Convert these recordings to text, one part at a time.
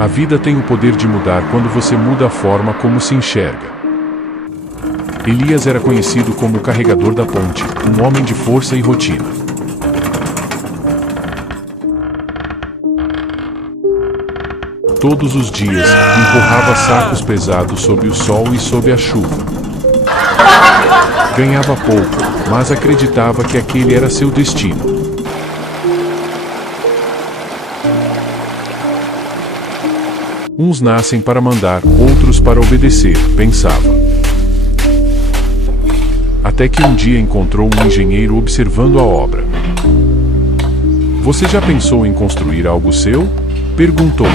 A vida tem o poder de mudar quando você muda a forma como se enxerga. Elias era conhecido como o carregador da ponte, um homem de força e rotina. Todos os dias, empurrava sacos pesados sob o sol e sob a chuva. Ganhava pouco, mas acreditava que aquele era seu destino. Uns nascem para mandar, outros para obedecer, pensava. Até que um dia encontrou um engenheiro observando a obra. Você já pensou em construir algo seu? Perguntou.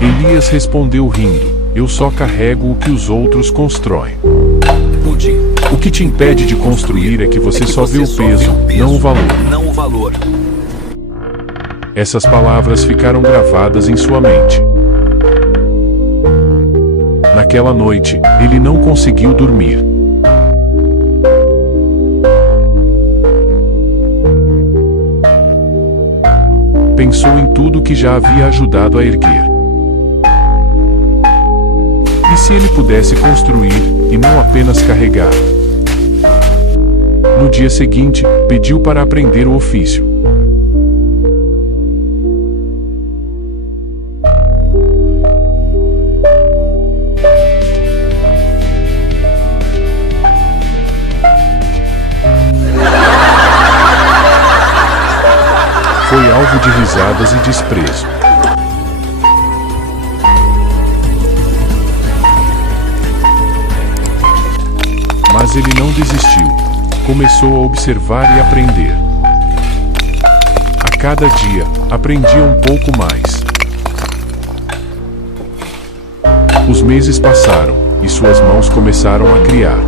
Elias respondeu rindo: eu só carrego o que os outros constroem. O que te impede de construir é que você só vê o peso, não o valor. Essas palavras ficaram gravadas em sua mente. Naquela noite, ele não conseguiu dormir. Pensou em tudo que já havia ajudado a erguer. E se ele pudesse construir, e não apenas carregar? No dia seguinte, pediu para aprender o ofício. Foi alvo de risadas e desprezo. Mas ele não desistiu. Começou a observar e aprender. A cada dia, aprendia um pouco mais. Os meses passaram, e suas mãos começaram a criar.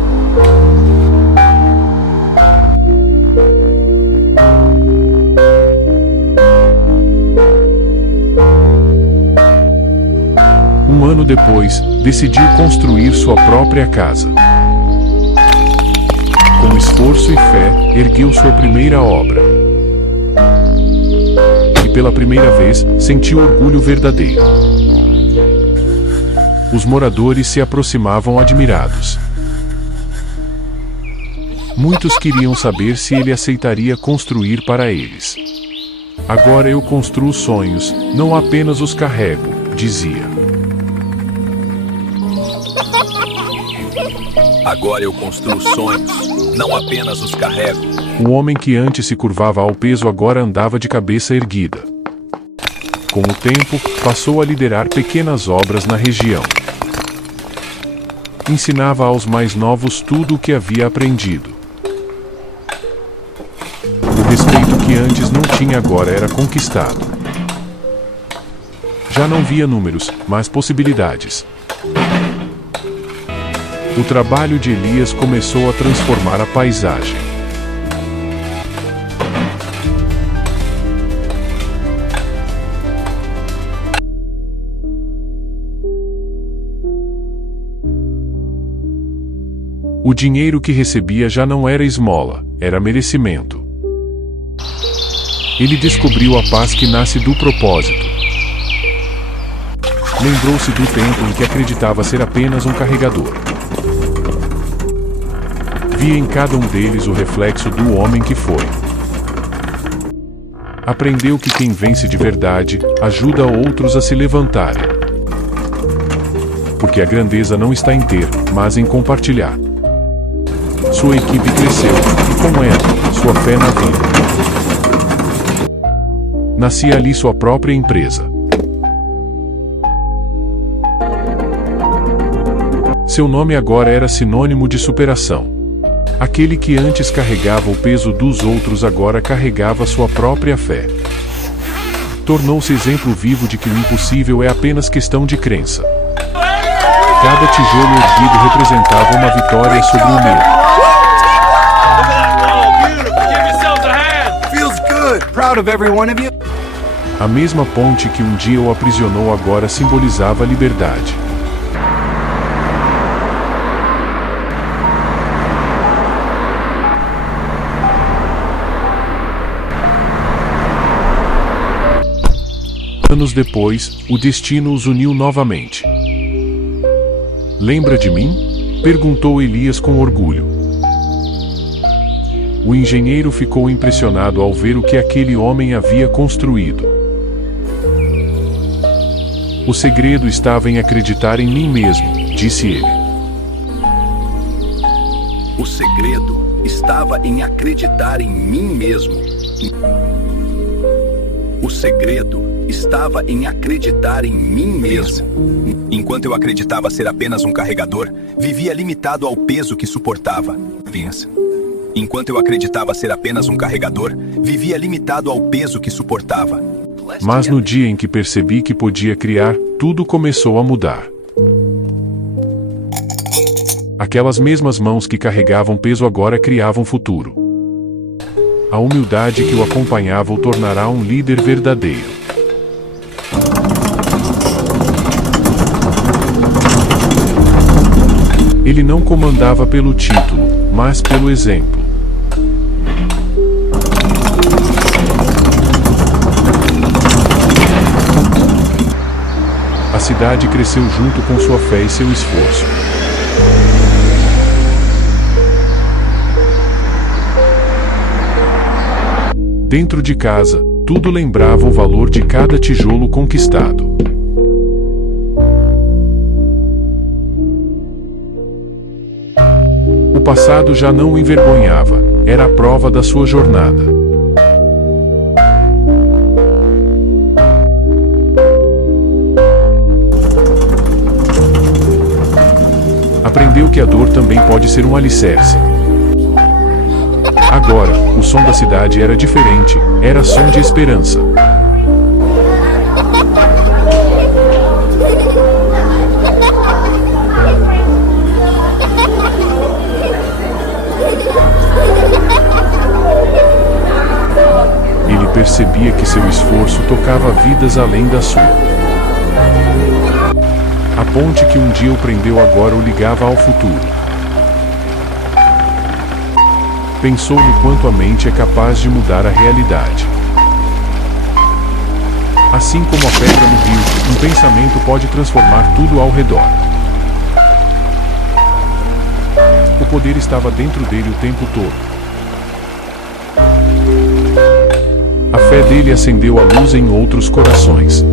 Um ano depois, decidiu construir sua própria casa. Com esforço e fé, ergueu sua primeira obra. E pela primeira vez, sentiu orgulho verdadeiro. Os moradores se aproximavam admirados. Muitos queriam saber se ele aceitaria construir para eles. Agora eu construo sonhos, não apenas os carrego, dizia. Agora eu construo sonhos, não apenas os carrego. O homem que antes se curvava ao peso agora andava de cabeça erguida. Com o tempo, passou a liderar pequenas obras na região. Ensinava aos mais novos tudo o que havia aprendido. O respeito que antes não tinha agora era conquistado. Já não via números, mas possibilidades. O trabalho de Elias começou a transformar a paisagem. O dinheiro que recebia já não era esmola, era merecimento. Ele descobriu a paz que nasce do propósito. Lembrou-se do tempo em que acreditava ser apenas um carregador. Via em cada um deles o reflexo do homem que foi. Aprendeu que quem vence de verdade, ajuda outros a se levantarem. Porque a grandeza não está em ter, mas em compartilhar. Sua equipe cresceu, e com ela, sua fé na vida. Nascia ali sua própria empresa. Seu nome agora era sinônimo de superação. Aquele que antes carregava o peso dos outros agora carregava sua própria fé. Tornou-se exemplo vivo de que o impossível é apenas questão de crença. Cada tijolo erguido representava uma vitória sobre o medo. A mesma ponte que um dia o aprisionou agora simbolizava a liberdade. Anos depois, o destino os uniu novamente. Lembra de mim? Perguntou Elias com orgulho. O engenheiro ficou impressionado ao ver o que aquele homem havia construído. O segredo estava em acreditar em mim mesmo, disse ele. O segredo estava em acreditar em mim mesmo. O segredo estava em acreditar em mim mesmo. Enquanto eu acreditava ser apenas um carregador, vivia limitado ao peso que suportava. Pensa. Enquanto eu acreditava ser apenas um carregador, vivia limitado ao peso que suportava. Mas no dia em que percebi que podia criar, tudo começou a mudar. Aquelas mesmas mãos que carregavam peso agora criavam futuro. A humildade que o acompanhava o tornará um líder verdadeiro. Ele não comandava pelo título, mas pelo exemplo. A cidade cresceu junto com sua fé e seu esforço. Dentro de casa, tudo lembrava o valor de cada tijolo conquistado. O passado já não o envergonhava, era a prova da sua jornada. Aprendeu que a dor também pode ser um alicerce. Agora, o som da cidade era diferente, era som de esperança. Ele percebia que seu esforço tocava vidas além da sua. A ponte que um dia o prendeu agora o ligava ao futuro. Pensou no quanto a mente é capaz de mudar a realidade. Assim como a pedra no rio, um pensamento pode transformar tudo ao redor. O poder estava dentro dele o tempo todo. A fé dele acendeu a luz em outros corações.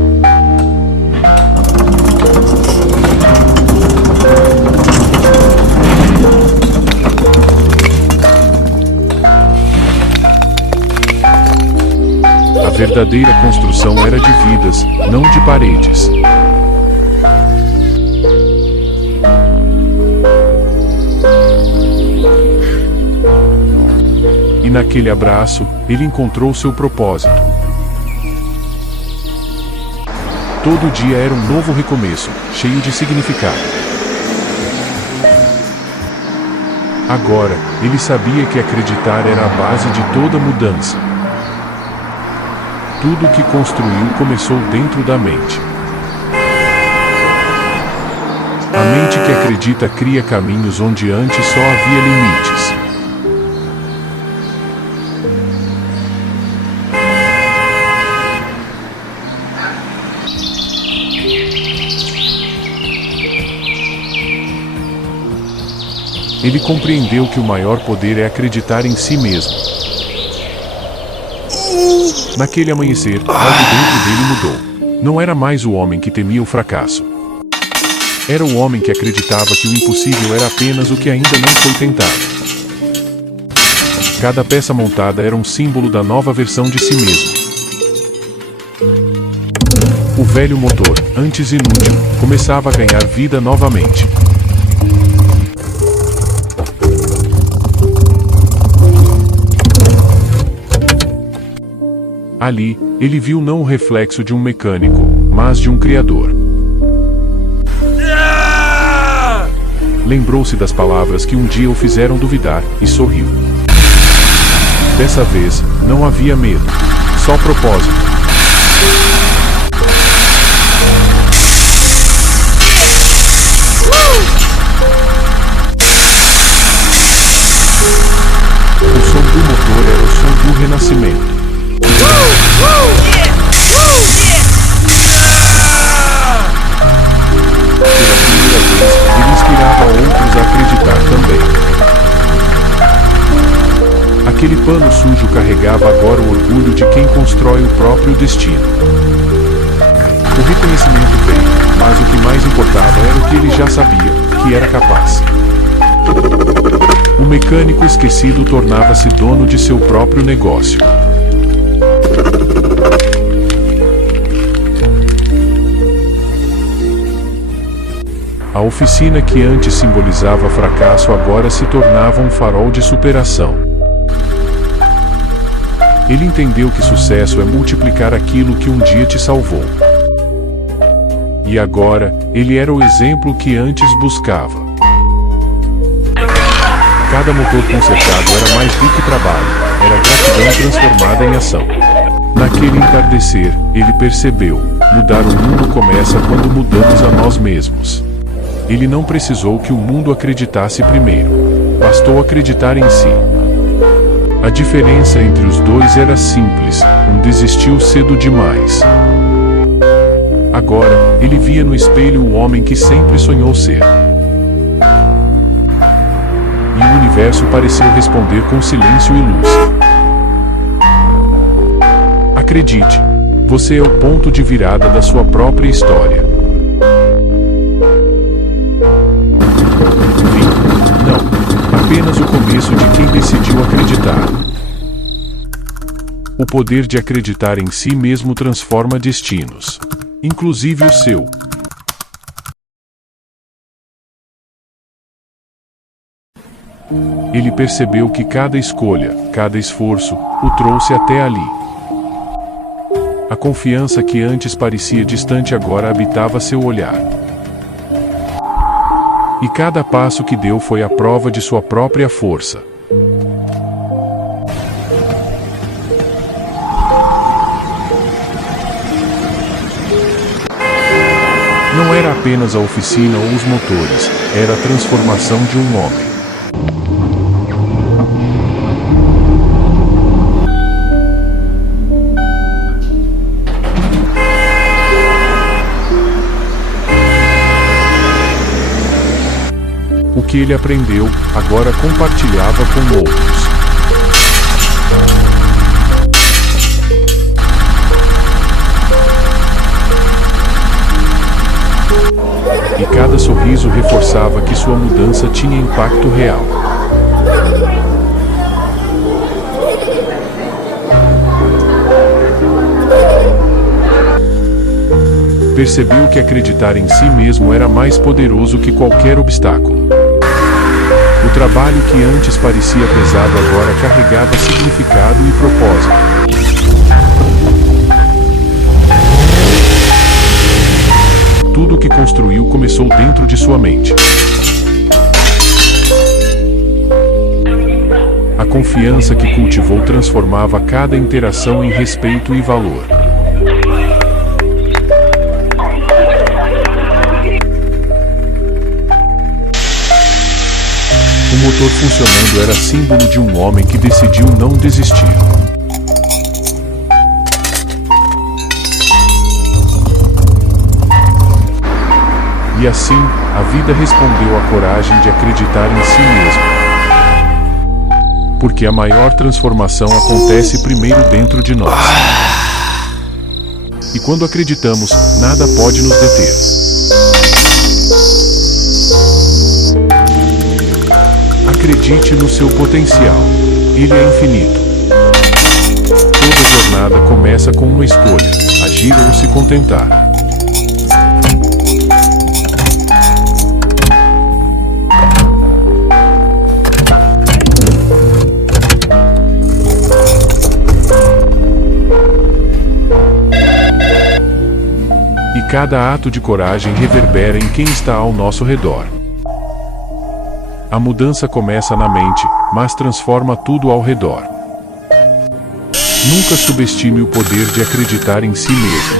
A verdadeira construção era de vidas, não de paredes. E naquele abraço, ele encontrou seu propósito. Todo dia era um novo recomeço, cheio de significado. Agora, ele sabia que acreditar era a base de toda mudança. Tudo o que construiu começou dentro da mente. A mente que acredita cria caminhos onde antes só havia limites. Ele compreendeu que o maior poder é acreditar em si mesmo. Naquele amanhecer, algo dentro dele mudou. Não era mais o homem que temia o fracasso. Era o homem que acreditava que o impossível era apenas o que ainda não foi tentado. Cada peça montada era um símbolo da nova versão de si mesmo. O velho motor, antes inútil, começava a ganhar vida novamente. Ali, ele viu não o reflexo de um mecânico, mas de um criador. Lembrou-se das palavras que um dia o fizeram duvidar, e sorriu. Dessa vez, não havia medo, só propósito. O som do motor era o som do renascimento. Aquele pano sujo carregava agora o orgulho de quem constrói o próprio destino. O reconhecimento veio, mas o que mais importava era o que ele já sabia, que era capaz. O mecânico esquecido tornava-se dono de seu próprio negócio. A oficina que antes simbolizava fracasso agora se tornava um farol de superação. Ele entendeu que sucesso é multiplicar aquilo que um dia te salvou. E agora, ele era o exemplo que antes buscava. Cada motor consertado era mais do que trabalho, era gratidão transformada em ação. Naquele entardecer, ele percebeu: mudar o mundo começa quando mudamos a nós mesmos. Ele não precisou que o mundo acreditasse primeiro. Bastou acreditar em si. A diferença entre os dois era simples: um desistiu cedo demais. Agora, ele via no espelho o homem que sempre sonhou ser. E o universo pareceu responder com silêncio e luz. Acredite, você é o ponto de virada da sua própria história. Não, apenas o começo de quem decidiu acreditar. O poder de acreditar em si mesmo transforma destinos, inclusive o seu. Ele percebeu que cada escolha, cada esforço, o trouxe até ali. A confiança que antes parecia distante agora habitava seu olhar. E cada passo que deu foi a prova de sua própria força. Não era apenas a oficina ou os motores, era a transformação de um homem. O que ele aprendeu, agora compartilhava com outros. E cada sorriso reforçava que sua mudança tinha impacto real. Percebeu que acreditar em si mesmo era mais poderoso que qualquer obstáculo. O trabalho que antes parecia pesado agora carregava significado e propósito. Tudo o que construiu começou dentro de sua mente. A confiança que cultivou transformava cada interação em respeito e valor. O motor funcionando era símbolo de um homem que decidiu não desistir. E assim, a vida respondeu à coragem de acreditar em si mesmo. Porque a maior transformação acontece primeiro dentro de nós. E quando acreditamos, nada pode nos deter. Acredite no seu potencial. Ele é infinito. Toda jornada começa com uma escolha: agir ou se contentar. E cada ato de coragem reverbera em quem está ao nosso redor. A mudança começa na mente, mas transforma tudo ao redor. Nunca subestime o poder de acreditar em si mesmo.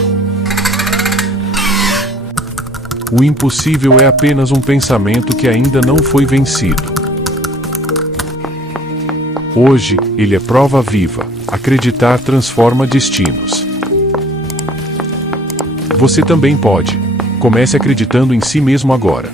O impossível é apenas um pensamento que ainda não foi vencido. Hoje, ele é prova viva. Acreditar transforma destinos. Você também pode. Comece acreditando em si mesmo agora.